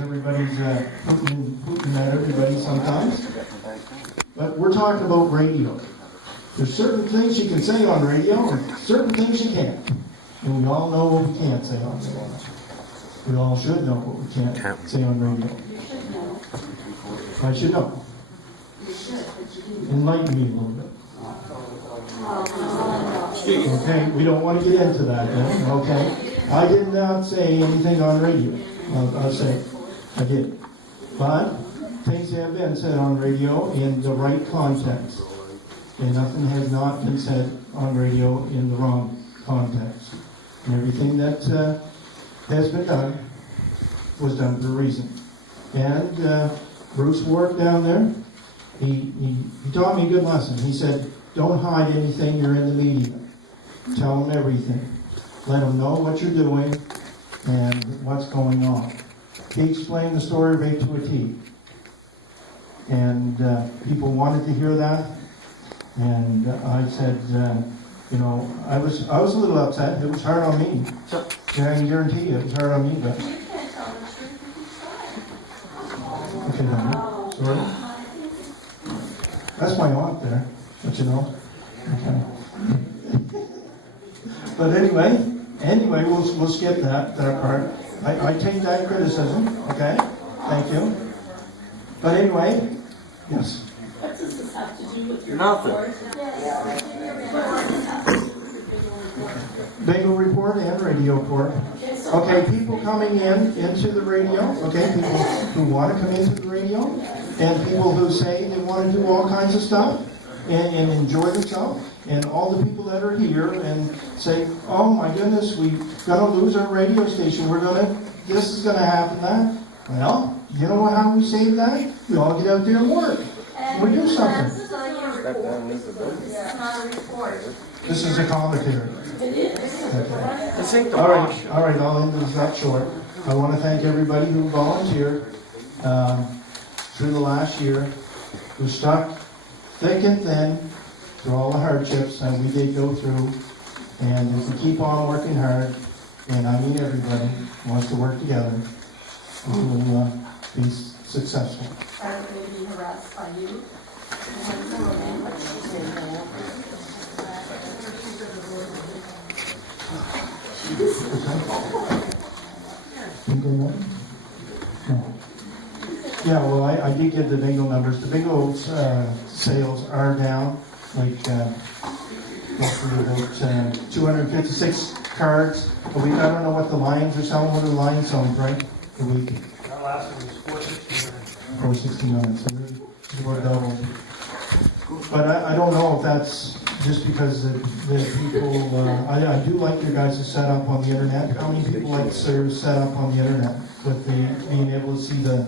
Everybody's putting at everybody sometimes. But we're talking about radio. There's certain things you can say on radio and certain things you can't. And we all know what we can't say on radio. We all should know what we can't say on radio. I should know. Enlighten me a little bit. Okay, we don't want to get into that then. Okay. I did not say anything on radio. I'll say I did. But things have been said on radio in the right context. And nothing has not been said on radio in the wrong context. And everything that has been done was done for a reason. And Bruce Ward down there, he taught me a good lesson. He said, don't hide anything you're in the media. Tell them everything. Let them know what you're doing and what's going on. He explained the story right to a T. And people wanted to hear that. And I said, I was a little upset. It was hard on me. Yeah, I can guarantee you it was hard on me. But okay, honey. Sorry. That's my aunt there. But you know. Okay. But anyway, we'll skip that part. I take that criticism. Okay. Thank you. But anyway, yes. What does this have to do with your Nothing. Bingo report and radio report. Okay, people coming into the radio. Okay, people who want to come into the radio, and people who say they want to do all kinds of stuff and enjoy themselves, and all the people that are here and say, "Oh my goodness, we're gonna lose our radio station. This is gonna happen." That well, you know how we save that? We all get out there and work. We do something. This is not a report. This is a commentary. It is. Okay. This ain't the All wash. right, I'll end this up short. I want to thank everybody who volunteered through the last year, who stuck thick and thin through all the hardships that we did go through. And if we keep on working hard, and I mean everybody wants to work together, we will be successful. Are they being harassed by you? Bingo number? No. Yeah, well, I did give the bingo numbers. The bingo sales are down, like roughly about 256 cards a week. I don't know what the Lions are selling. What are the Lions selling, right? A week? That last one was 469. 469, so they're about double. But I don't know if that's just because the people, I do like your guys' setup on the internet. How many people like to set up on the internet with being able to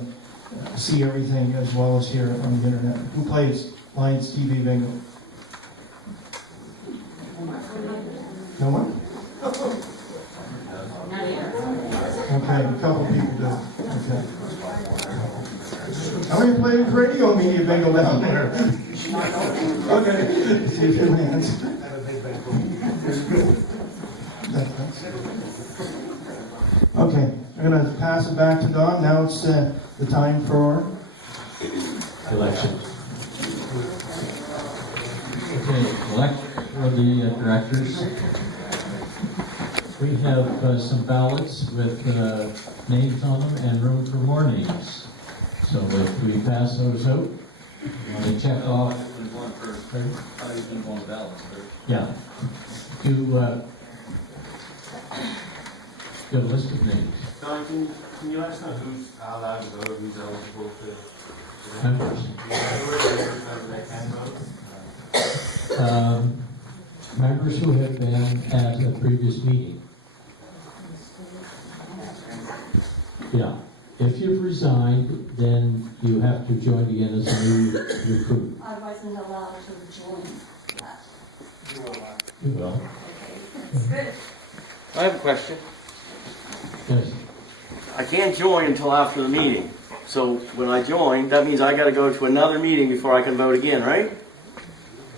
see everything as well as hear it on the internet? Who plays Lions TV Bingo? No one? Okay, a couple people do. Okay. How many play radio media bingo down there? Okay. See if your hands. Okay, I'm going to pass it back to Don. Now it's the time for election. Okay, elect for the directors. We have some ballots with names on them and room for more names. So if we pass those out, you want to check off. Yeah. Do a list of names. Don, can you let us know who's allowed to vote, who's eligible to Members. vote? Members who have been at a previous meeting. Yeah. If you've resigned, then you have to join again as a new recruit. I wasn't allowed to join that. You will. That's good. I have a question. Yes. I can't join until after the meeting. So when I join, that means I got to go to another meeting before I can vote again, right?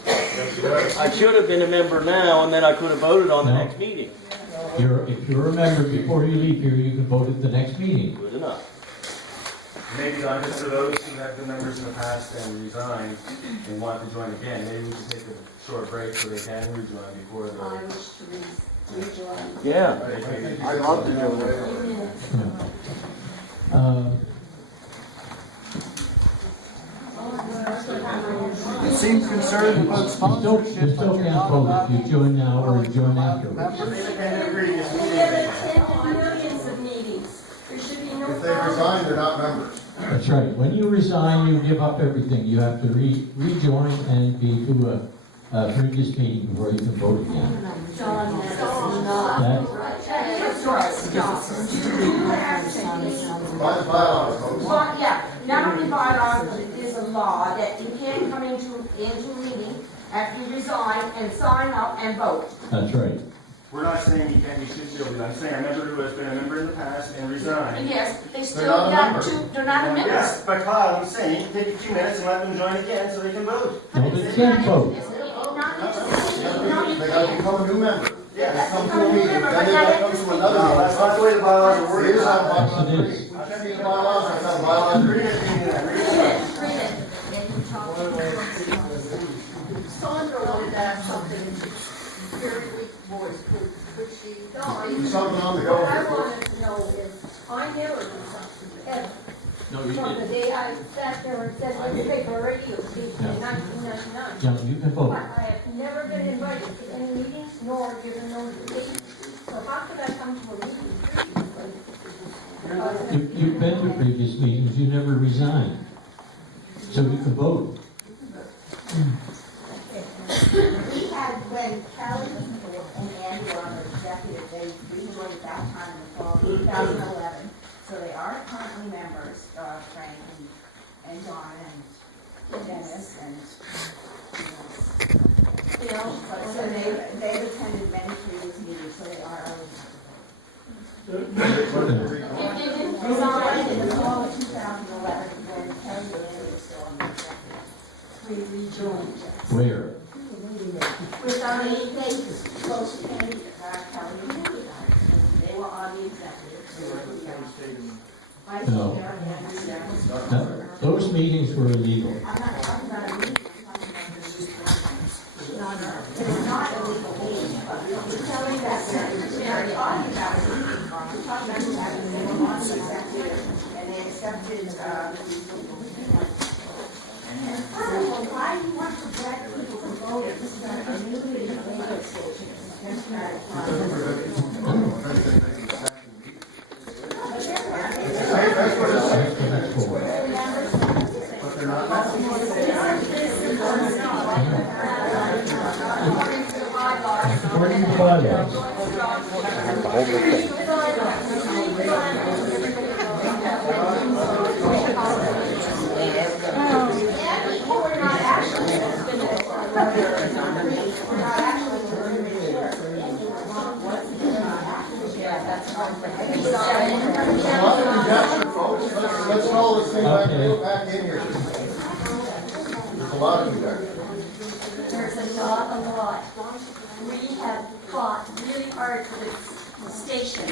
I should have been a member now, and then I could have voted on the No. next meeting. If you're a member, before you leave here, you can vote at the next meeting. Good enough. Maybe just for those who have been members in the past and resigned and want to join again, maybe we can take a short break so they can rejoin before I the. wish to rejoin. Yeah. I'd love to do it. 3 minutes. You seem concerned about You still can't vote if you join now or you join afterwards. We have attended millions of meetings. There should be no If they problem. resign, they're not members. That's right. When you resign, you give up everything. You have to rejoin and be to a previous meeting before you can vote again. John, that is not That- right. By the bylaws, folks. Well, yeah, not only bylaws, but it is a law that you can't come into a meeting after you resign and sign up and vote. That's right. We're not saying you can't, you shouldn't be able to. I'm saying a member who has been a member in the past and resigned. Yes, they still not a got member. to, they're not a member. Yes, but Kyle, I'm saying, you can take a few minutes and let them join again so they can vote. No, they can't vote. They gotta become a new member. They come to a meeting, then they gotta come to another No, meeting. that's not the way the bylaws are It worded. is on Yes, bylaws. it is. I can read the bylaws, I have bylaws. Read it, read it, read it. Sandra wanted to ask something in a very weak voice, could she? There's something on the What I go. wanted to know is, I never do something, ever. No, you From the didn't. day I sat there and said, let's take a radio station in 1999. Yeah, you can vote. But I have never been invited to any meetings, nor given notification. So how could I come to a meeting? You've been to previous meetings, you never resigned. So you can vote. We had, when Kelly and Andy were on the executive, they rejoined at that time in the fall of 2011. So they are currently members, Frank and John and Dennis and, Bill. So they've attended many previous meetings, so they are eligible. If they didn't resign in the fall of 2011, when Kelly and Andy were still on the executive. We rejoined. Where? With our they close to Kelly and Andy, they were on the executive. So I No. think they're, Those meetings were illegal. I'm not talking about a meeting, I'm talking about this. It is not illegal meeting, but you're telling that they're talking about a meeting, we're talking about the fact that they were on the executive and they accepted, why do you want to drag people from voting? This is a community radio station. That's not, That's what it's saying. That's for. But they're not. According to bylaws. we're not actually, we're not actually that's There's a lot of rejection, folks. Let's roll this thing back in here. There's a lot of rejection. There's not a lot. We have fought really hard for this station.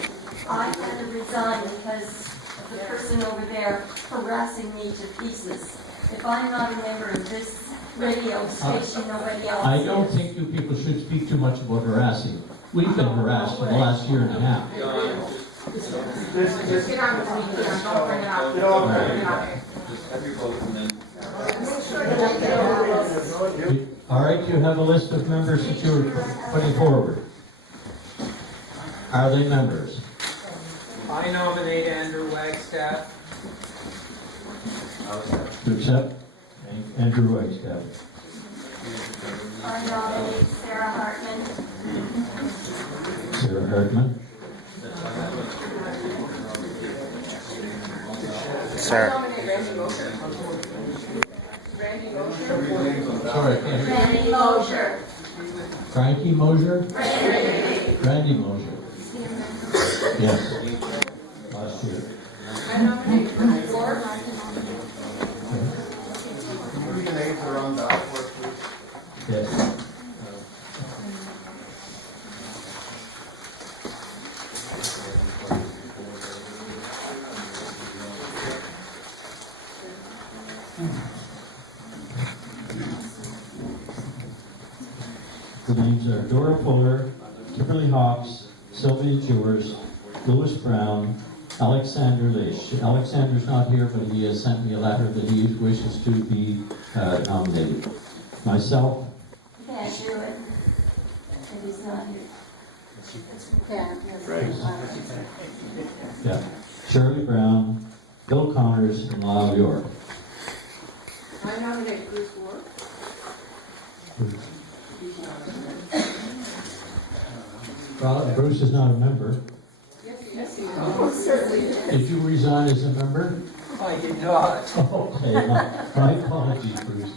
I had to resign because of the person over there harassing me to pieces. If I'm not a member of this radio station, nobody else I don't is. think you people should speak too much about harassing. We've been harassed for the last year and a half. Get on with it, don't bring it up. Get off. Bring it up. All right, you have a list of members that you're putting forward. Are they members? I nominate Andrew Wagstaff. To accept? Andrew Wagstaff. I nominate Sarah Hartman. Sarah Hartman. Sorry, I can't hear. Randy Mosher. Frankie Mosier? Randy Mosier. Yes. Last year. Read the names that are on the ballot for us, please. Yes. The names are Dora Fuller, Kimberly Hawks, Sylvia Jewers, Louis Brown, Alexander Lish. Alexander's not here, but he has sent me a letter that he wishes to be nominated. Myself, You can't do it. And he's not here. yeah, Shirley Brown, Bill Connors, and Lyle York. I nominate Bruce Ward. Bruce is not a member. Yes, he is. Did you resign as a member? I did not. Okay, my apologies, Bruce.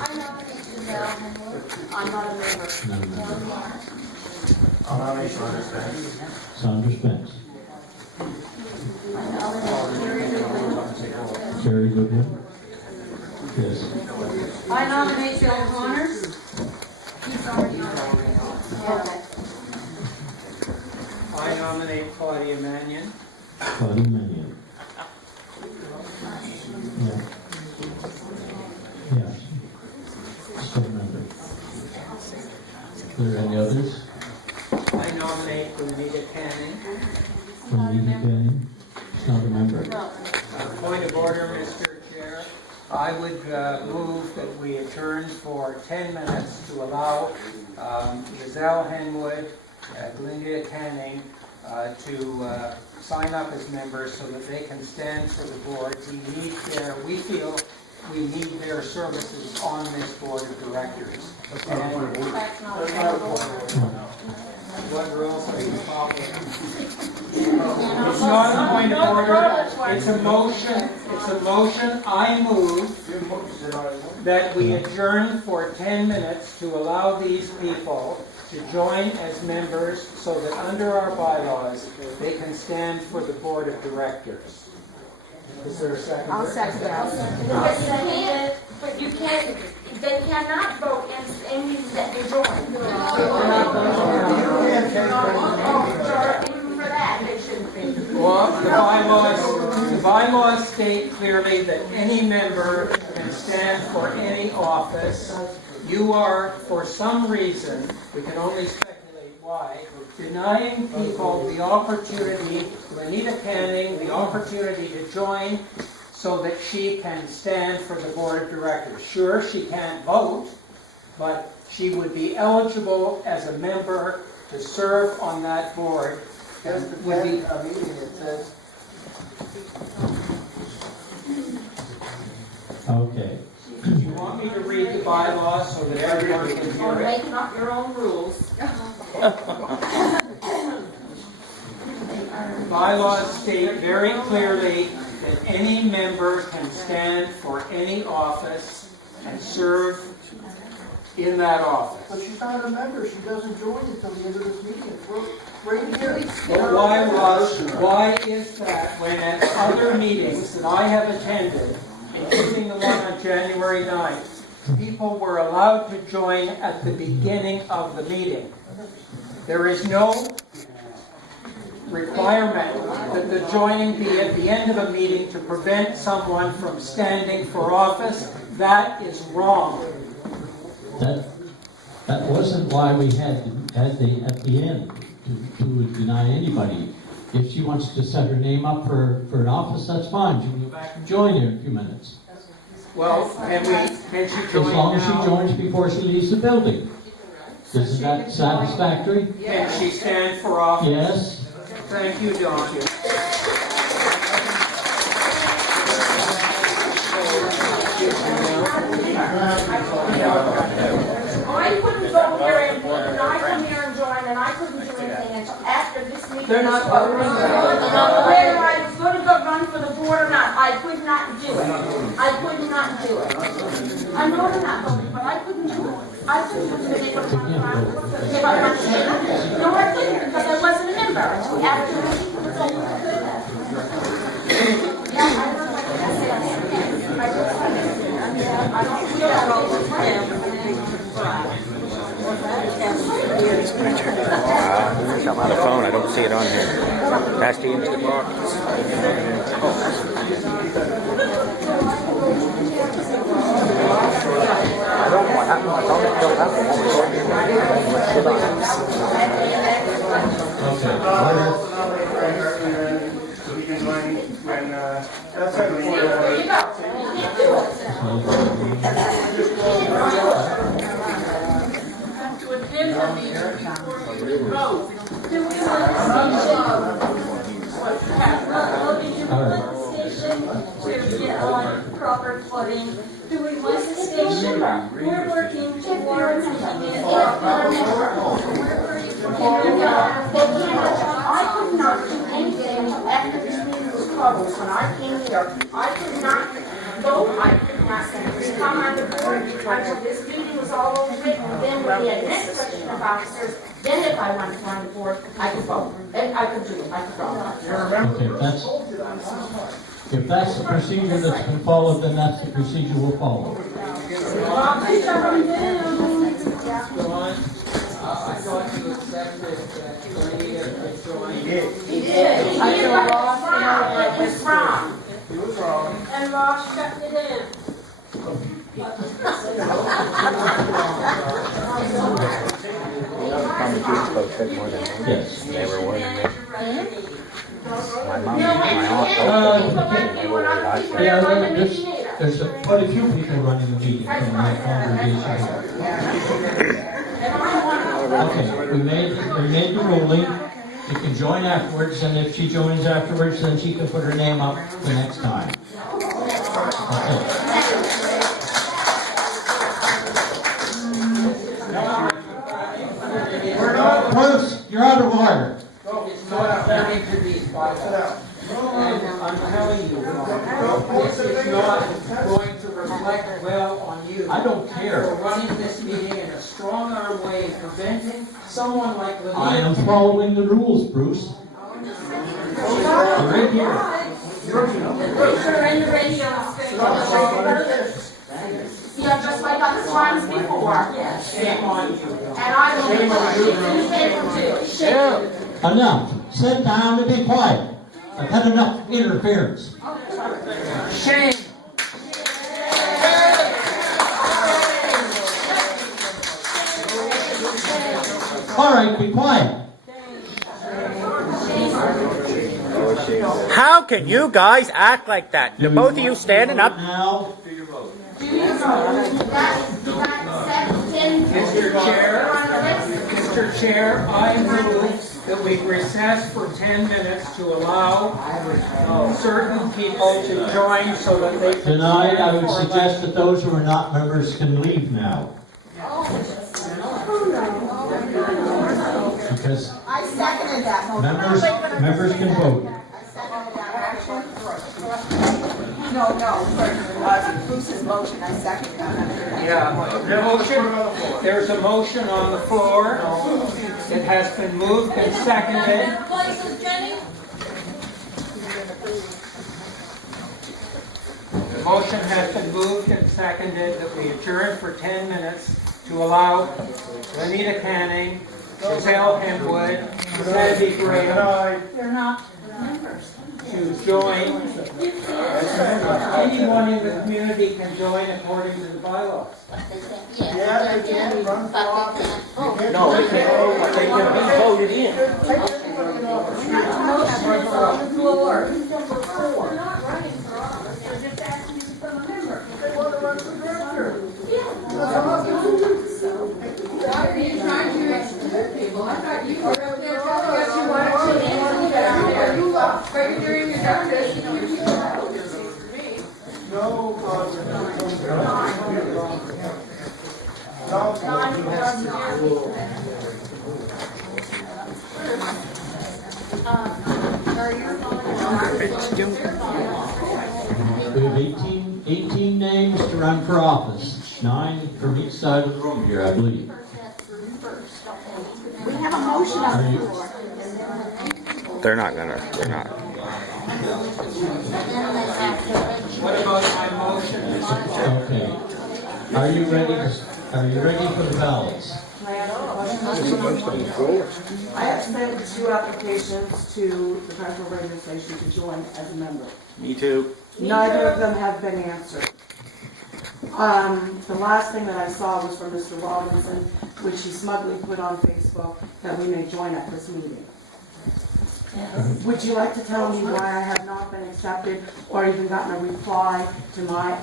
I nominate Giselle Henwood. I'm not a member. No, no. I'll nominate Sandra Spence. Sandra Spence. I nominate Carrie Goodwin. Carrie Goodwin. Yes. I nominate Bill Connors. He's already nominated. Okay. I nominate Claudia Mannion. Claudia Mannion. Yeah. Yes. Still a member. Are there any others? I nominate Benita Canning. Anita Canning. She's not a member. Point of order, Mr. Chair. I would move that we adjourn for 10 minutes to allow Giselle Henwood, Glenda Canning to sign up as members so that they can stand for the board. We feel we need their services on this board of directors. And what rules are you following? It's not a point of order. It's a motion. It's a motion. I move that we adjourn for 10 minutes to allow these people to join as members so that under our bylaws they can stand for the board of directors. Is there a second? I'll second that. But you can't, they cannot vote and use that to join. Even for that, they shouldn't be. Well, the bylaws state clearly that any member can stand for any office. You are, for some reason, we can only speculate why, denying people the opportunity, Anita Canning, the opportunity to join so that she can stand for the board of directors. Sure, she can't vote, but she would be eligible as a member to serve on that board. Would be, Okay. do you want me to read the bylaws so that everyone can Or hear it? making up your own rules. Bylaws state very clearly that any member can stand for any office and serve in that office. But she's not a member, she doesn't join until the end of this meeting. We're right here. But why is that when at other meetings that I have attended, including the one on January 9th, people were allowed to join at the beginning of the meeting? There is no requirement that the joining be at the end of a meeting to prevent someone from standing for office. That is wrong. That wasn't why we had at the end to deny anybody. If she wants to set her name up for an office, that's fine. She can go back and join in a few minutes. Well, can she As join long as she now? joins before she leaves the building. Isn't that satisfactory? Can she stand for office? Yes. Thank you, Don. I couldn't go here and I come here and join, and I couldn't do anything until after this meeting. They're not was voting. over. Whether I was going to go run for the board or not, I could not do it. I could not do it. I know I'm not voting, but I couldn't do it. I couldn't do it if I wanted to. No, I couldn't, because I wasn't a member. After the meeting was over, I could have. Yeah, I don't like that. I don't feel that all the time. I'm on the phone, I don't see it on here. Pass the into the box. I don't want have my phone. I still have the one. So he can join when, that's There you go. To attend the meeting before you vote. To get on proper footing. Do we want the station? We're working towards making it proper. I could not do anything after this meeting was closed. When I came here, I could not vote, I could not come on the board until this meeting was all over with. And then when we had next question about officers, then if I wanted to on the board, I could vote. And I could do it, I could vote. Okay, if that's the procedure that's been followed, then that's the procedure we'll follow. John, I thought you accepted that Renee had joined. He did. I feel lost. It was wrong. He was wrong. And Ross shut it in. Tommy Jeans folks had more than one. Yes. They were more than me. My mom, No, my aunt, they were There's quite a few people running the meeting from that congregation. Okay, we made the ruling. You can join afterwards, and if she joins afterwards, then she can put her name up the next time. Okay. Bruce, you're out of order. It's not according to these bylaws. And I'm telling you, this is not going to reflect well on you. I don't care. For running this meeting in a strong arm way, preventing someone like Levine. I am following the rules, Bruce. Right here. We're in the radio station. Yeah, just like other times before. Shame on you. And I will be the newspaper too. Enough. Sit down and be quiet. I've had enough interference. Shame. All right, be quiet. How can you guys act like that? The both of you standing up. Now, Mr. Chair, I move that we recess for 10 minutes to allow certain people to join so that they can... tonight I would suggest that those who are not members can leave now. Because I seconded that motion. members can vote. I seconded that motion. No, Bruce's motion, I seconded that. Yeah, there's a motion on the floor. It has been moved and seconded. The motion has been moved and seconded that we adjourn for 10 minutes to allow Lenita Canning, Giselle Hemwood, Sandy Graham, They're not members. to join. Anyone in the community can join according to the bylaws. Yeah, they can run for office. No, they can't. They can be voted in. Motion is on the floor. We're not running for office, we're just asking you to become a member. They want to run for director. Why are you trying to exclude people? I thought you were up there telling us you wanted to include down there. You love figuring it out. No, We have 18 names to run for office. 9 from each side of the room here, I believe. We have a motion Are on the you- floor. They're not. What about my motion? Okay. Are you ready for the ballots? I have sent 2 applications to the federal radio station to join as a member. Me too. Neither of them have been answered. The last thing that I saw was from Mr. Robinson, which he smugly put on Facebook, that we may join at this meeting. Yes. Would you like to tell me why I have not been accepted or even gotten a reply to my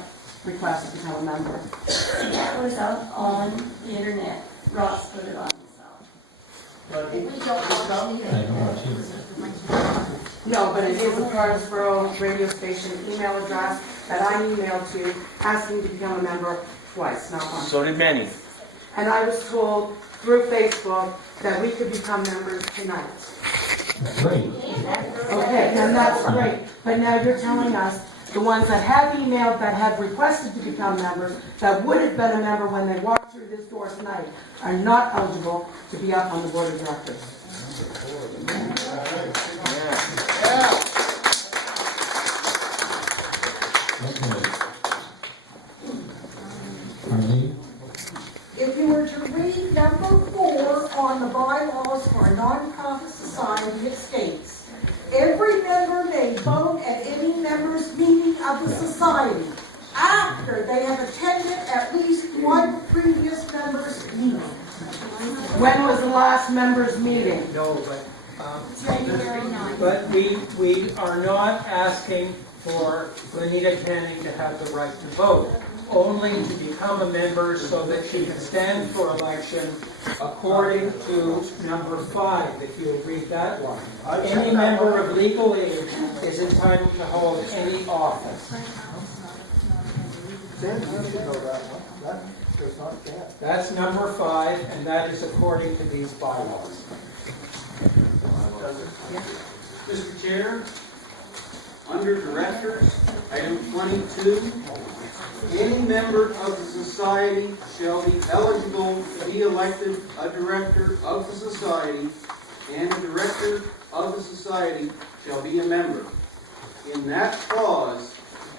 request to become a member? That was up on the internet. Ross put it on himself. We don't want to I don't want you. No, but it is a Cartersboro radio station email address that I emailed to asking to become a member twice, not once. So did many. And I was told through Facebook that we could become members tonight. Great. Okay, and that's great. But now you're telling us the ones that have emailed, that have requested to become members, that would have been a member when they walked through this door tonight, are not eligible to be up on the board of directors. Okay. Arlene? If you were to read number 4 on the bylaws for a non-profit society, it states, every member may vote at any member's meeting of the society after they have attended at least one previous member's meeting. When was the last members' meeting? No, January 9th. but we are not asking for Lenita Canning to have the right to vote, only to become a member so that she can stand for election according to number 5, if you'll read that one. Any member of legal age is entitled to hold any office. Sam, you should know that one. That does not count. That's number 5, and that is according to these bylaws. Mr. Chair, under Directors, item 22, any member of the society shall be eligible to be elected a director of the society, and a director of the society shall be a member. In that clause,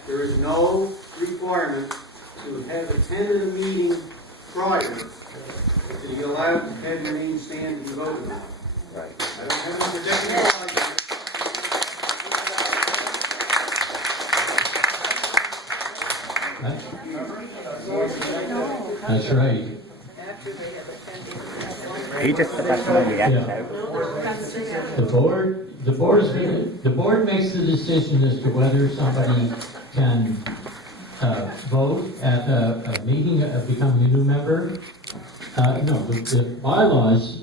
there is no requirement to have attended a meeting prior to be allowed to have your name stand and be voted on. Right. I don't have any particular argument. That's right. He just put that on the end now. The board makes the decision as to whether somebody can vote at a meeting, becoming a new member. No, the bylaws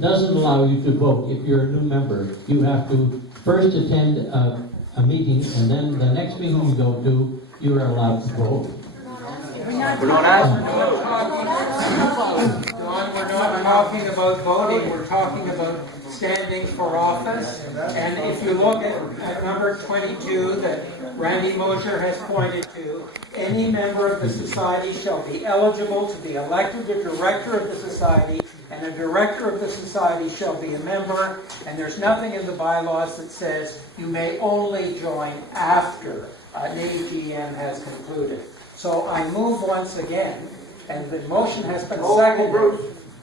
doesn't allow you to vote if you're a new member. You have to first attend a meeting, and then the next meeting you go to, you are allowed to vote. We're not asking. John, we're not talking about voting, we're talking about standing for office. And if you look at number 22 that Randy Mosher has pointed to, any member of the society shall be eligible to be elected a director of the society, and a director of the society shall be a member, and there's nothing in the bylaws that says you may only join after an AGM has concluded. So I move once again, and the motion has been seconded.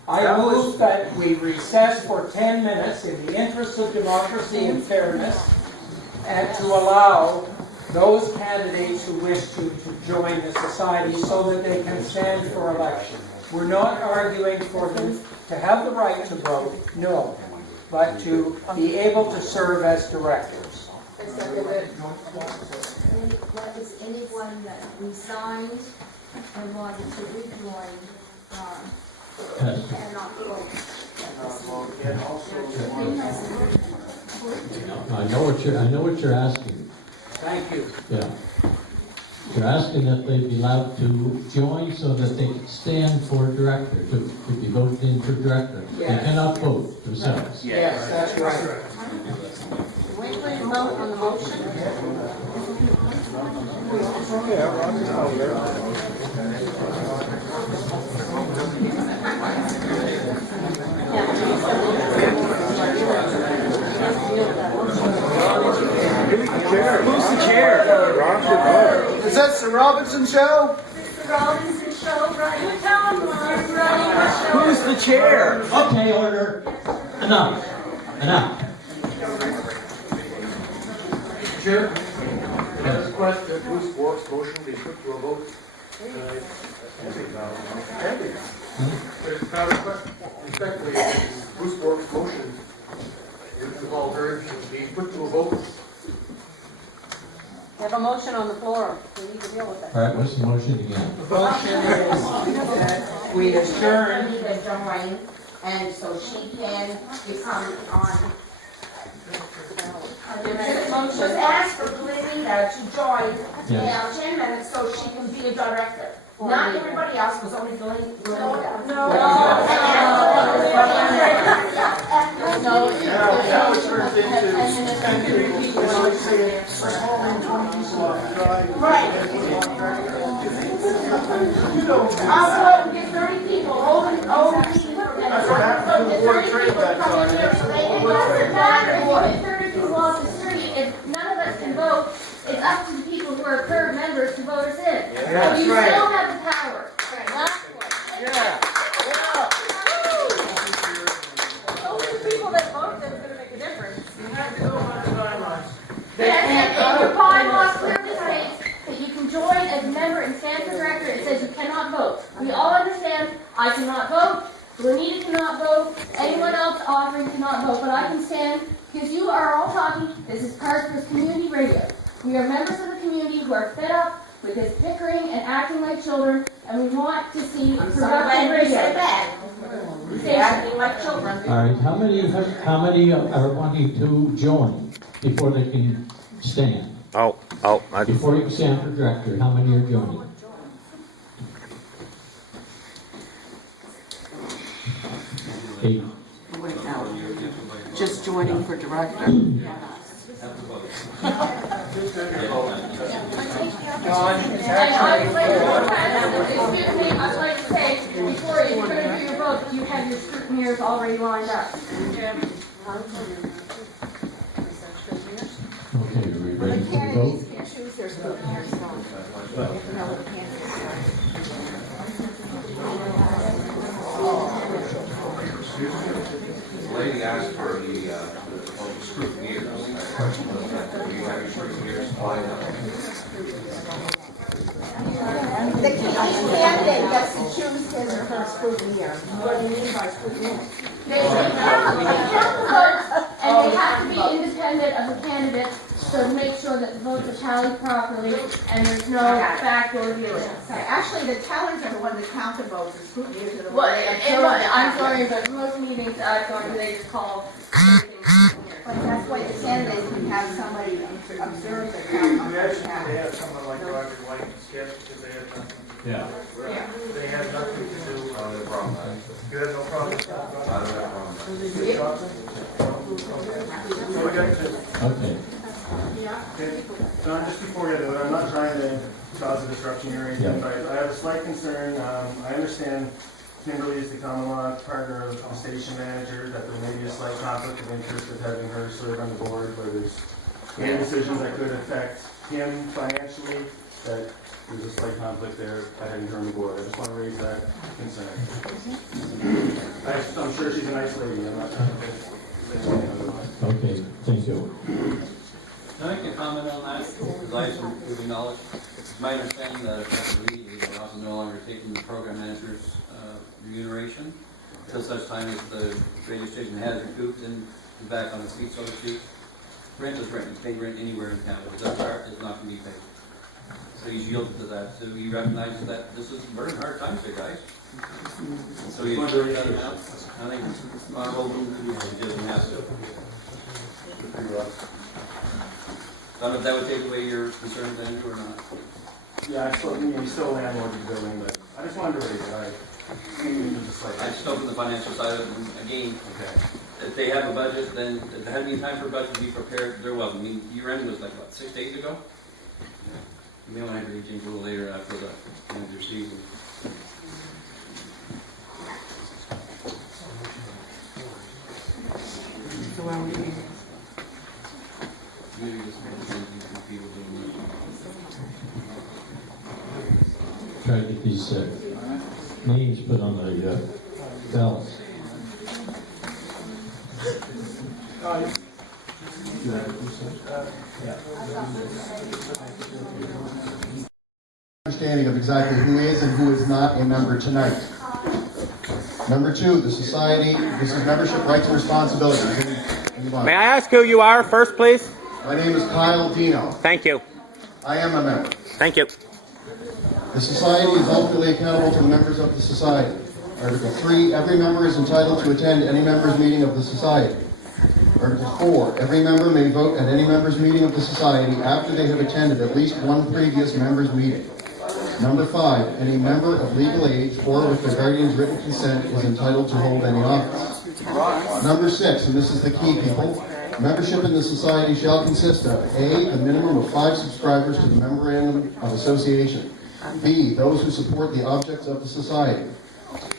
I move that we recess for 10 minutes in the interest of democracy and fairness, and to allow those candidates who wish to join the society so that they can stand for election. We're not arguing for them to have the right to vote, no, but to be able to serve as directors. That is anyone that resigned and wanted to rejoin, cannot vote. I know what you're asking. Thank you. Yeah. You're asking that they be allowed to join so that they can stand for director, to be voted in for director. Yes. They cannot vote themselves. Yes, that's right. We put a vote on the motion. Who's the chair? Is that Sir Robinson show? Mr. Robinson show, running the town line, running the show. Who's the chair? Okay, order. Enough. Chair, I request that Bruce Bork's motion be put to a vote. Respectfully, Bruce Bork's motion, if the all heard, be put to a vote. We have a motion on the floor. We need to deal with it. All right, what's the motion again? The motion is that we adjourn. To join, and so she can become on. Just ask for Lenita to join Yeah. 10 minutes so she can be a director. Not everybody else, was only Lenita. No. Now it turns into 10 people, you know, saying, performing 20 people off the drive. Right. You don't. I'll go and get 30 people, holding. That's what happened to the Board of Trade that time. It doesn't matter if you get 30 people off the street, if none of us can vote, it's up to the people who are current members to vote us in. So you still have the power. Those people that vote, that's gonna make a difference. And your bylaw clearly states that you can join as a member and stand for director. It says you cannot vote. We all understand I cannot vote, Lenita cannot vote, anyone else offering cannot vote, but I can stand because you are all talking. This is Carter's community radio. We are members of the community who are fed up with this bickering and acting like children, and we want to see I'm so productive glad you radio. said that. They're acting like children. All right, how many are wanting to join before they can stand? Before you can stand for director, how many are joining? Eight. Wait, no. Just joining for director. I'd like to say, before you're going to do your vote, you have your scrutineers already lined up. Okay, are we ready for the vote? Can't choose their scrutineers. The lady asked for the scrutineers. You have your scrutineers lined up. The candidate gets to choose his or her scrutineer. What do you mean by scrutineer? They count the votes, and they have to be independent of the candidate, so to make sure that the votes are tallied properly, and there's no backdoor viewing. Actually, the tellers are the ones that count the votes, the scrutineers are the Well, ones I'm sorry, but most meetings I've gone to, they just call everything scrutineer. But that's why the candidates can have somebody observe the count on their behalf. They have someone like Roger White and Skip, because they have nothing. Yeah. They have nothing to do. I don't have a problem. You have no problem? I don't have a problem. So we got two. Okay. Okay, John, just before you do it, I'm not trying to cause a disruption or anything, but I have a slight concern. I understand Kimberly is the common law partner of the station manager, that there may be a slight conflict of interest with having her serve on the board, where there's any decisions that could affect him financially, that there's a slight conflict there by having her on the board. I just want to raise that concern. I'm sure she's a nice lady. I'm not trying to say anything otherwise. Okay, thank you. Can I make a comment on that? Because I have some good knowledge. It's my understanding that Dr. Lee is also no longer taking the program manager's remuneration until such time as the radio station has recouped and is back on its feet, so to speak. Rent is rent. You pay rent anywhere in Canada. It doesn't start, it's not going to be paid. So he's yielded to that. So he recognizes that this is very hard times for guys. And so he's doing that amount. I think it's not all he doesn't have to. I don't know if that would take away your concerns, Andrew, or not. Yeah, he's still a landlord of the building, but I just wanted to raise it. I just opened the financial side of it, and again, if they have a budget, then if there had any time for a budget to be prepared, there was. I mean, year end was like, what, 6 days ago? You may want to have to change a little later after the end of your season. So why are we here? Usually just make the same thing for people doing Try to get these names put on the ballots. understanding of exactly who is and who is not a member tonight. Number 2, the society, this is membership rights and responsibilities. May I ask who you are first, please? My name is Kyle Dino. Thank you. I am a member. Thank you. The society is ultimately accountable to the members of the society. Article 3, every member is entitled to attend any member's meeting of the society. Article 4, every member may vote at any member's meeting of the society after they have attended at least one previous member's meeting. Number 5, any member of legal age or with their guardian's written consent is entitled to hold any office. Number 6, and this is the key, people, membership in the society shall consist of A, a minimum of 5 subscribers to the memorandum of association. B, those who support the objects of the society.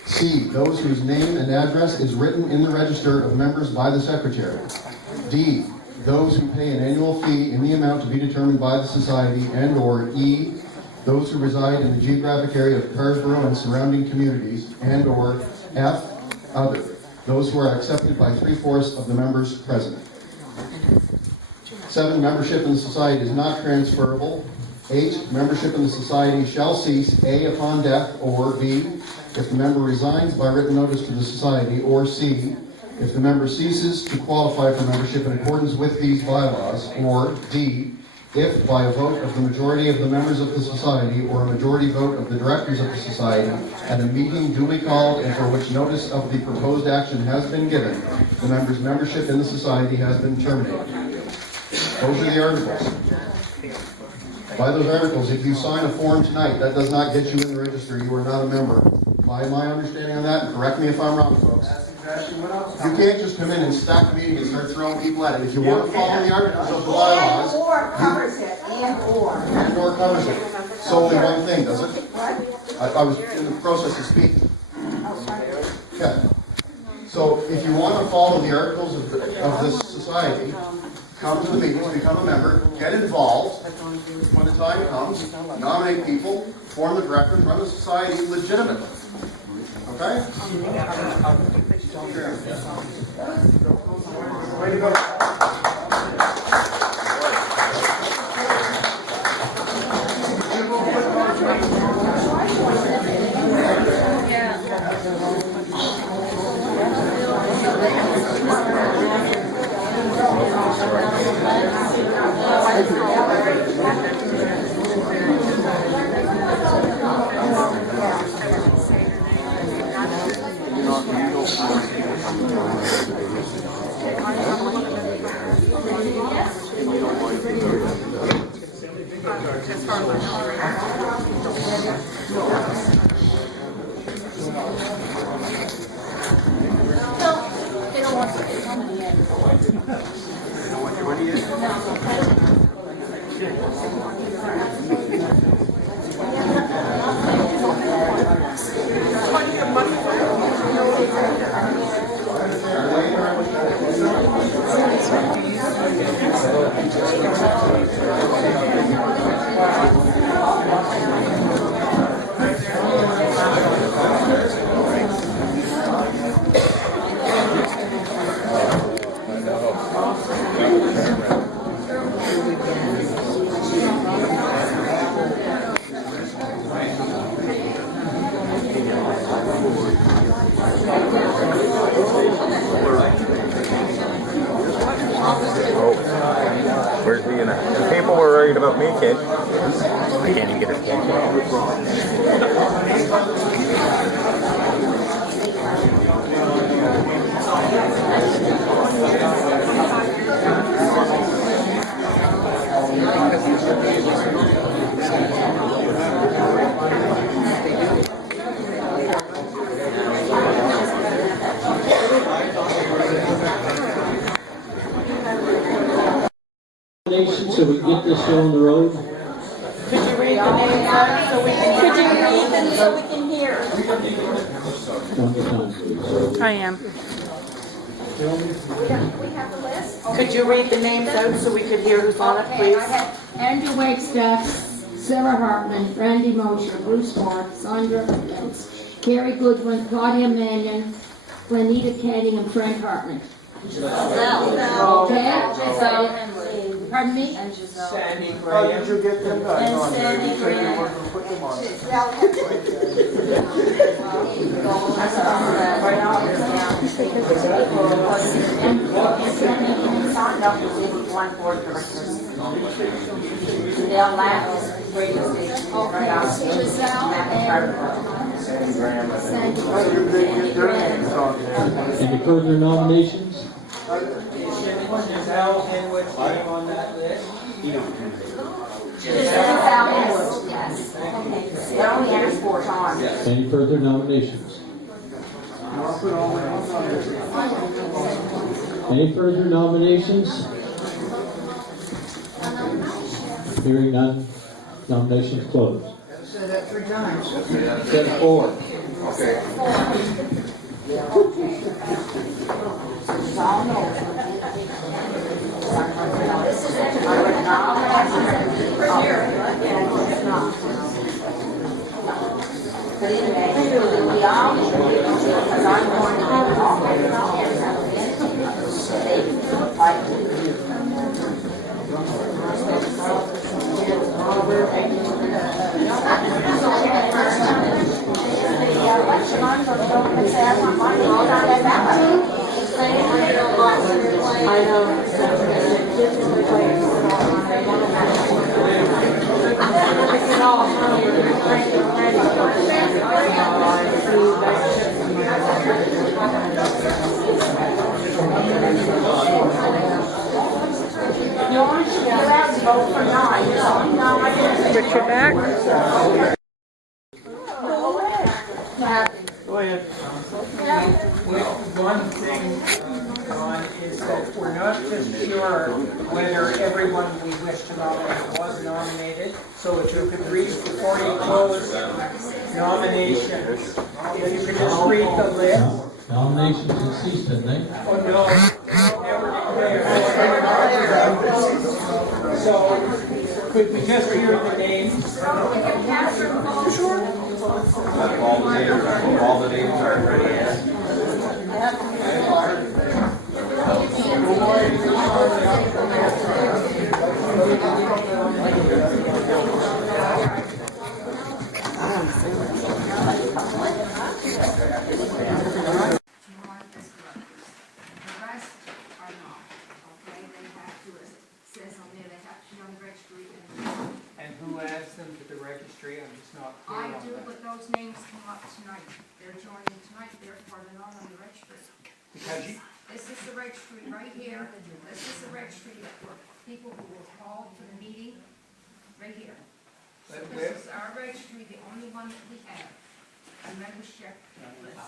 C, those whose name and address is written in the register of members by the secretary. D, those who pay an annual fee in the amount to be determined by the society, and or E, those who reside in the geographic area of Carsborough and surrounding communities, and or F, other, those who are accepted by 3/4 of the members present. 7, membership in the society is not transferable. 8, membership in the society shall cease, A, upon death, or B, if the member resigns by written notice to the society, or C, if the member ceases to qualify for membership in accordance with these bylaws, or D, if by a vote of the majority of the members of the society or a majority vote of the directors of the society at a meeting duly called and for which notice of the proposed action has been given, the member's membership in the society has been terminated. Those are the articles. By those articles, if you sign a form tonight, that does not get you in the register. You are not a member. By my understanding on that, and correct me if I'm wrong, folks, you can't just come in and stack the meeting and start throwing people at it. If you want to follow the articles of the bylaws, And or covers it, and or. covers it. It's only one thing, does it? I was in the process of speaking. Okay. So if you want to follow the articles of this society, come to the meetings, become a member, get involved. When the time comes, nominate people, form the directors, run the society legitimately. Okay? Way to go. Where's the people were worried about me, kid. I can't even get a phone. So we can get this show on the road. Could you read the names out so we can? Could you read them so we can hear? One more time, please. I am. We have the list? Could you read the names out so we could hear who's on it, Okay, I please? have Andrew Wagstaff, Sarah Hartman, Randy Mosher, Bruce Mark, Sandra Lentz, Gary Goodwin, Claudia Mannion, Juanita Canning, and Frank Hartman. No. Okay, so, pardon me? And just Sandy How Graham. did you get them guys And on there? Sandy You said you Graham. weren't gonna put them on there. Signed up with one board director. They'll laugh this radio station right out. Sandy Graham, I think. Sandy How did they get their names on there? Any further nominations? Giselle Henwood's name on that list. Yes. They're only asked for it on. Any further nominations? Any further nominations? Hearing none, nominations closed. Say that 3 times. Set 4. Okay. I know. Richard back. Go ahead. One thing, Ron, is that we're not just sure whether everyone we wish to nominate was nominated. So if you could read before you close nominations, if you could just read the list. Nominations have ceased, have they? Oh, no, never declared. So could we just hear the names? All the names are ready. And who adds them to the registry? I'm just not clear I on do, that. but those names come up tonight. They're joining tonight, therefore they're not on the registry. Because you, This is the registry right here. This is the registry for people who were called to the meeting, right here. So But this is our registry, the only one that we have, a membership list.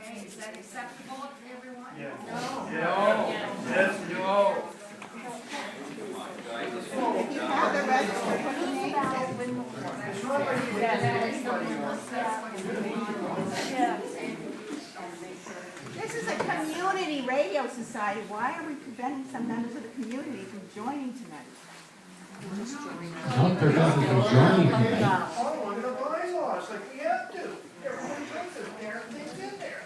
Okay, is that acceptable to everyone? Yeah. No. yes, no. This is a community radio society. Why are we preventing some members of the community from joining tonight? Not prevented from joining tonight. Following the bylaws like we have to. Everybody puts it there, things in there.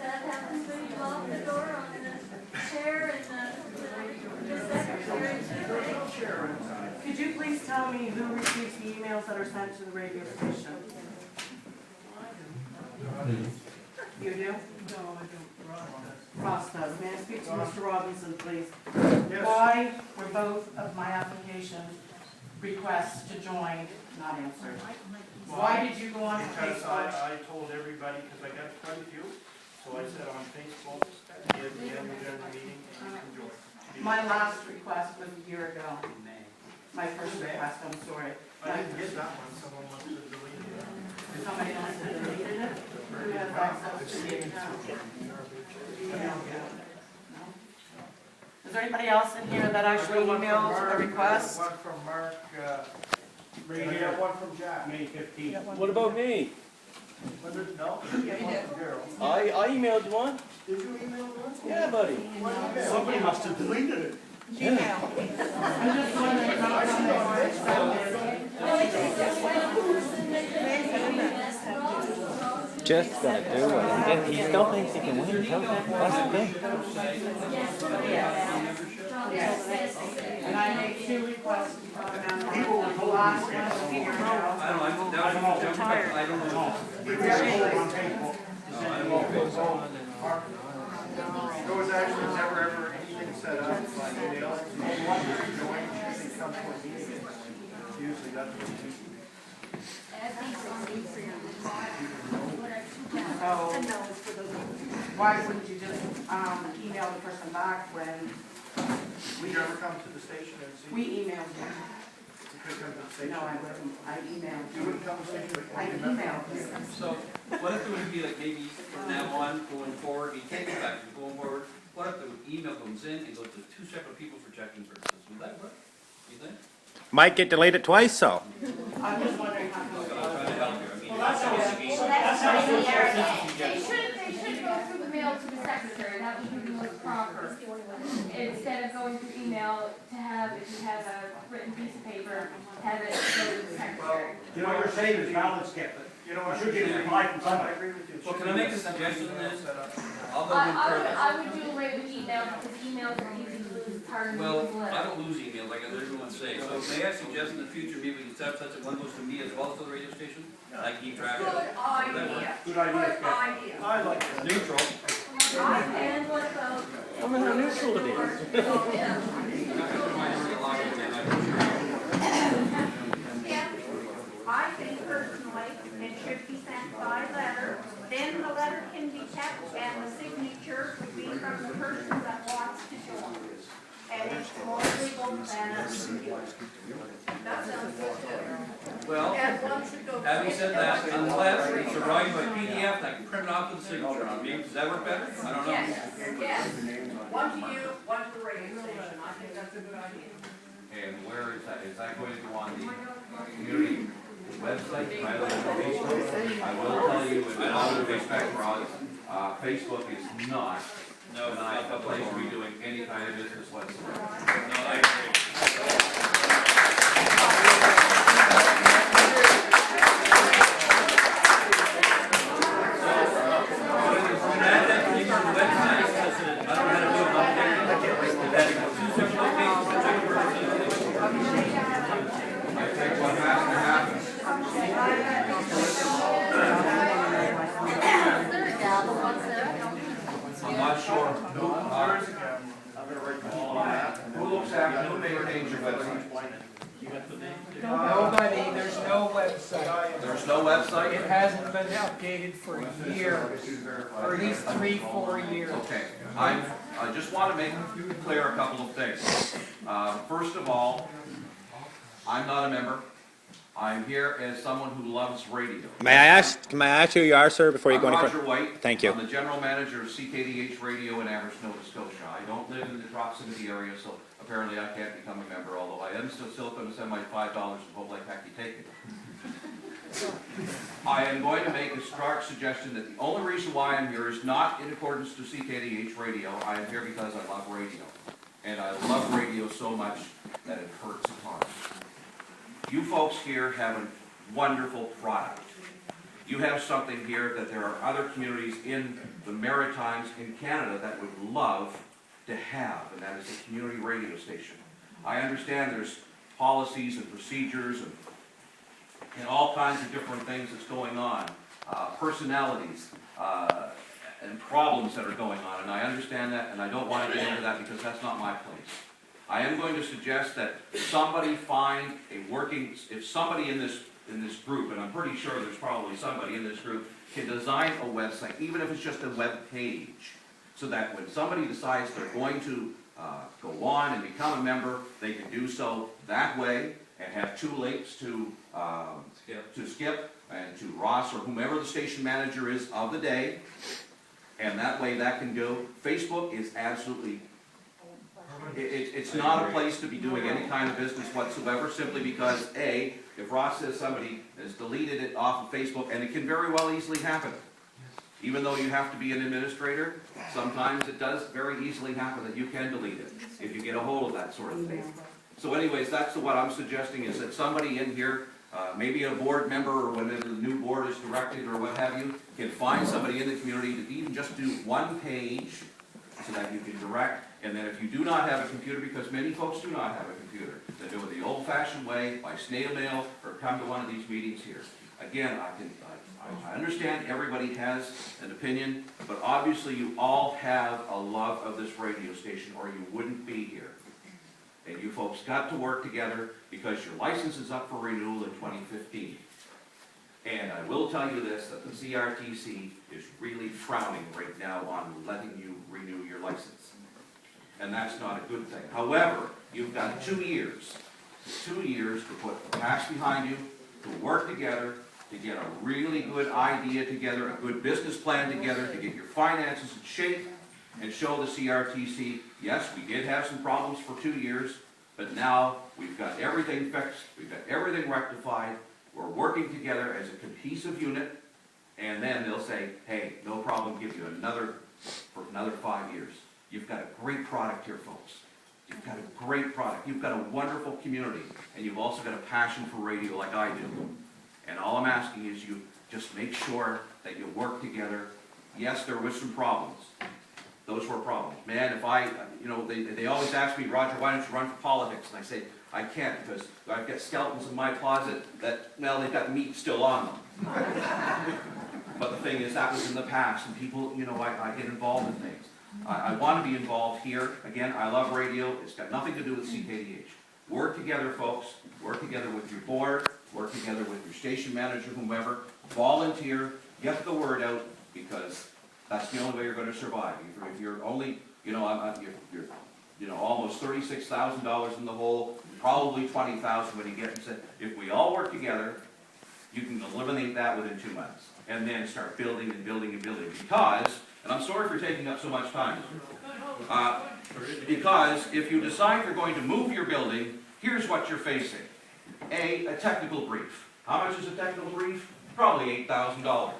That happens when you lock the door on the chair and the secretary too. Could you please tell me who receives the emails that are sent to the radio station? You do? No, I don't. Ross does. May I speak to Mr. Robinson, please? Yes. Why were both of my application requests to join not answered? Why did you go on Because Facebook? I told everybody, because I got quite a few, so I said on Facebook, at the end of the meeting, and you can join. My last request was a year ago. My first request, I'm sorry. I didn't get that one, someone must have deleted it. Somebody else has deleted it? Who has access to the account? Is there anybody else in here that actually emailed a request? One from Mark, and I got one from Jack. May 15th. What about me? No, you get one from Gerald. I emailed you one. Did you email one? Yeah, buddy. Somebody must have deleted it. Just gonna do it. And he still thinks he can win. That's the thing. Yes. And I made 2 requests to come down. The last one was figured out. I don't know, I don't know. There was actually never ever anything set up by email. Usually that's what you do. So, why wouldn't you just email the person back when Will you ever come to the station and see? we emailed you? You could come to the station. No, I wouldn't. I emailed You wouldn't come to the station? I emailed you. So, what if it would be like maybe from now on, going forward, you can't go back, going forward, what if the email comes in and goes to 2 separate people for checking purposes? Would that work? You think? Might get deleted twice, so. I'm just wondering how to. I'm trying to help you. I mean, They should go through the mail to the secretary, that would be the most proper. Instead of going through email, to have, if you have a written piece of paper, have it go to the secretary. You know, you're saying is valid, Skip, but you know, I should get a reply from somebody. well, can I make a suggestion then? I'll go I with would do away with email, because emails are easy to lose, it's hard to Well, lose I letters. don't lose emails like everyone says, so may I suggest in the future, maybe we can set up such a one goes to me as well as to the radio station? I keep track of it. Good idea. Good idea, Skip. Good idea. I like it. Neutral. And what about? I don't know how neutral it is. I think personally, it should be sent by letter, then the letter can be kept and the signature would be from the person that wants to join. And it's more legal than a computer. That sounds good too. Well, And once it goes. having said that, unless it's arrived by PDF, I can print it off with the signature on me, does that work better? I don't know. Yes, yes. One to you, one to the radio station. I think that's a good idea. And where is that? Is that going to go on the community website, rather than Facebook? I will tell you, with all due respect, Rod, Facebook is not a place to be doing any kind of business whatsoever. No, I agree. I'm not sure. Who looks after, who maintains your website? Nobody, there's no website. There's no website? It hasn't been updated for years, or at least 3-4 years. Okay, I just want to make clear a couple of things. First of all, I'm not a member. I'm here as someone who loves radio. May I ask who you are, sir, before you go any I'm further? Roger White. Thank you. I'm the general manager of CKDH Radio in Amherst, Nova Scotia. I don't live in the proximity area, so apparently I can't become a member, although I am still going to send my $5 and hope like heck you take it. I am going to make a stark suggestion that the only reason why I'm here is not in accordance to CKDH Radio. I am here because I love radio. And I love radio so much that it hurts at heart. You folks here have a wonderful product. You have something here that there are other communities in the Maritimes in Canada that would love to have, and that is a community radio station. I understand there's policies and procedures and all kinds of different things that's going on, personalities and problems that are going on, and I understand that, and I don't want to get into that because that's not my place. I am going to suggest that somebody find a working, if somebody in this group, and I'm pretty sure there's probably somebody in this group, can design a website, even if it's just a web page, so that when somebody decides they're going to go on and become a member, they can do so that way and have 2 links to Skip and to Ross or whomever the station manager is of the day, and that way that can go. Facebook is absolutely, it's not a place to be doing any kind of business whatsoever, simply because A, if Ross says somebody has deleted it off of Facebook, and it can very well easily happen. Even though you have to be an administrator, sometimes it does very easily happen that you can delete it, if you get a hold of that sort of thing. So anyways, that's what I'm suggesting, is that somebody in here, maybe a board member or whenever the new board is directed or what have you, can find somebody in the community to even just do 1 page so that you can direct And then if you do not have a computer, because many folks do not have a computer, then do it the old-fashioned way, by snail mail, or come to one of these meetings here. Again, I understand everybody has an opinion, but obviously you all have a love of this radio station, or you wouldn't be here. And you folks got to work together, because your license is up for renewal in 2015. And I will tell you this, that the CRTC is really frowning right now on letting you renew your license. And that's not a good thing. However, you've got 2 years to put the past behind you, to work together, to get a really good idea together, a good business plan together, to get your finances in shape, and show the CRTC, yes, we did have some problems for 2 years, but now we've got everything fixed, we've got everything rectified, we're working together as a cohesive unit, and then they'll say, hey, no problem, give you for another 5 years. You've got a great product here, folks. You've got a great product. You've got a wonderful community, and you've also got a passion for radio like I do. And all I'm asking is you just make sure that you work together. Yes, there were some problems. Those were problems. Man, if they always ask me, Roger, why don't you run for politics? And I say, I can't, because I've got skeletons in my closet that, well, they've got meat still on them. But the thing is, that was in the past, and people, I get involved in things. I want to be involved here. Again, I love radio. It's got nothing to do with CKDH. Work together, folks. Work together with your board. Work together with your station manager, whomever. Volunteer. Get the word out, because that's the only way you're going to survive. If you're only, you're almost $36,000 in the hole, probably $20,000 when you get into. If we all work together, you can eliminate that within 2 months, and then start building and building and building. Because, and I'm sorry for taking up so much time, because if you decide you're going to move your building, here's what you're facing. A technical brief. How much is a technical brief? Probably $8,000.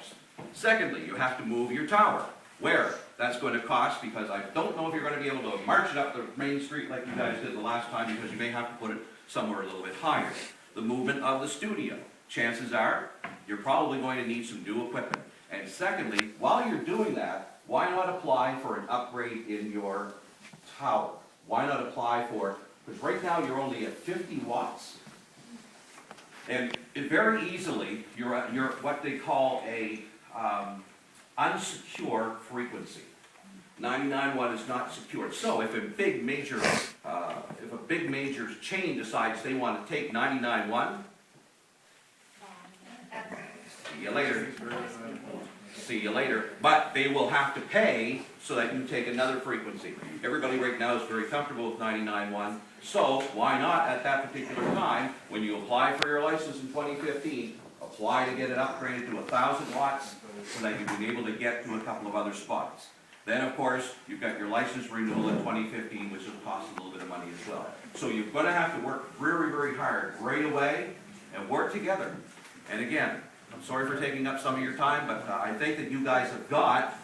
Secondly, you have to move your tower. Where? That's going to cost, because I don't know if you're going to be able to march it up the main street like you guys did the last time, because you may have to put it somewhere a little bit higher. The movement of the studio. Chances are, you're probably going to need some new equipment. And secondly, while you're doing that, why not apply for an upgrade in your tower? Why not apply for, because right now you're only at 50 watts. And very easily, you're what they call a unsecure frequency. 99.1 is not secured. So if a big major chain decides they want to take 99.1, see you later. See you later. But they will have to pay so that you take another frequency. Everybody right now is very comfortable with 99.1. So why not at that particular time, when you apply for your license in 2015, apply to get it upgraded to 1,000 watts so that you'll be able to get to a couple of other spots. Then, of course, you've got your license renewal in 2015, which will cost a little bit of money as well. So you're going to have to work very, very hard right away and work together. And again, I'm sorry for taking up some of your time, but I think that you guys have got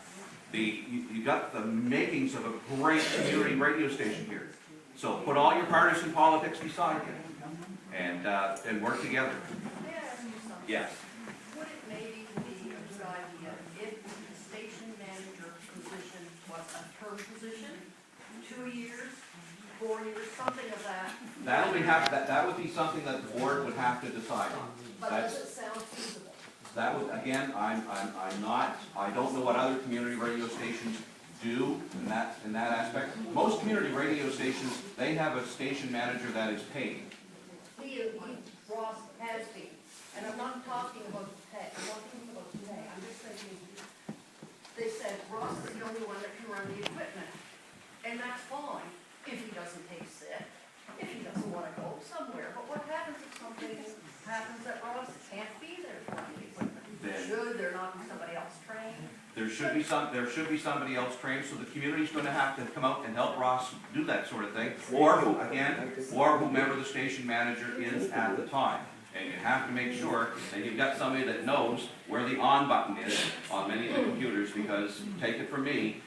you got the makings of a great community radio station here. So put all your partisan politics beside you and work together. May I ask you something? Yes. Would it maybe be a good idea if the station manager position was a term position, 2 years, 4 years, something of that? That would be something that the board would have to decide on. But does it sound feasible? That would, again, I don't know what other community radio stations do in that aspect. Most community radio stations, they have a station manager that is paid. Ross has been, and I'm not talking about pay, I'm not talking about pay, I'm just thinking, they said Ross is the only one that can run the equipment, and that's fine, if he doesn't take sick, if he doesn't want to go somewhere, but what happens if something happens that Ross can't be there to run the equipment? Should there not be somebody else trained? There should be somebody else trained, so the community's going to have to come out and help Ross do that sort of thing, or whomever the station manager is at the time. And you have to make sure that you've got somebody that knows where the on button is on many of the computers, because take it from me,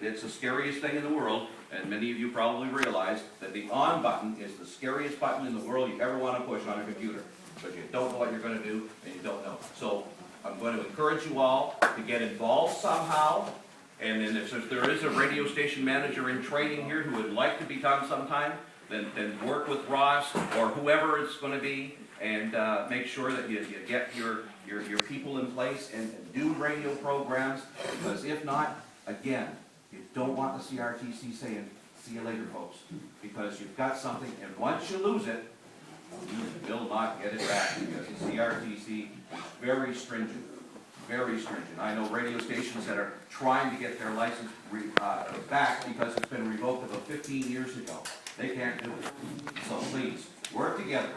it's the scariest thing in the world, and many of you probably realize that the on button is the scariest button in the world you ever want to push on a computer, because you don't know what you're going to do, and you don't know. So I'm going to encourage you all to get involved somehow, And then if there is a radio station manager in training here who would like to become sometime, then work with Ross or whoever it's going to be, and make sure that you get your people in place and do radio programs, because if not, again, you don't want the CRTC saying, "See you later, folks," because you've got something, and once you lose it, you will not get it back, because the CRTC is very stringent. Very stringent. I know radio stations that are trying to get their license back because it's been revoked about 15 years ago. They can't do it. So please, work together.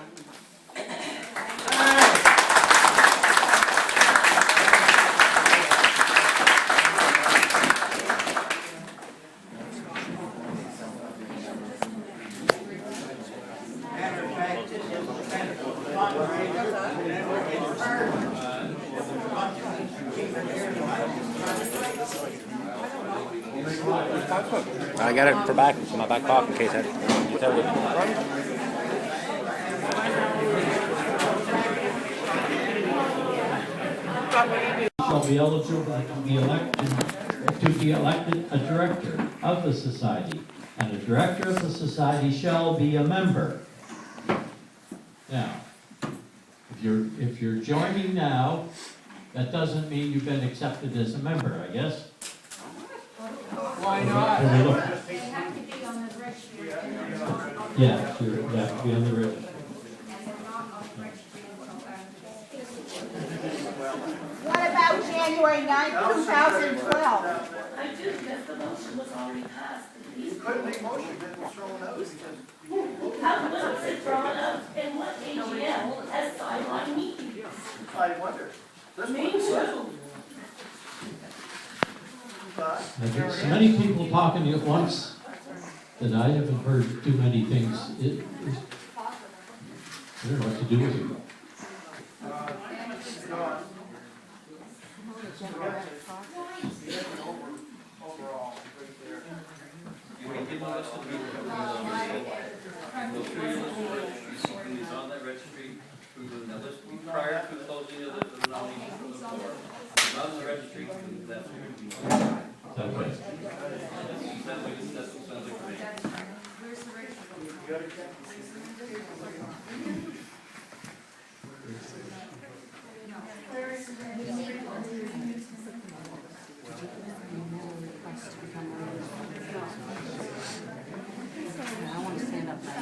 I got it in my back pocket in case I tell you. Shall be eligible to be elected a director of the society, and a director of the society shall be a member. Now, if you're joining now, that doesn't mean you've been accepted as a member, I guess. Why not? Can we look? They have to be on the registry. Yeah, you have to be on the registry. What about January 9th, 2012? I do, because the motion was already passed. You couldn't make motion, it was thrown out because. How was it drawn up and what AGM has sideline meetings? I wonder. Me too. There's so many people talking at once that I haven't heard too many things. I don't know what to do with it. You want to give a list of people that go through your list of registries, who's on that registry, who's in the list prior to closing of the nomination from the floor. Who's on the registry, that's who you want. Okay. That's what sounds like to me. Where's the registry? I want to stand up now.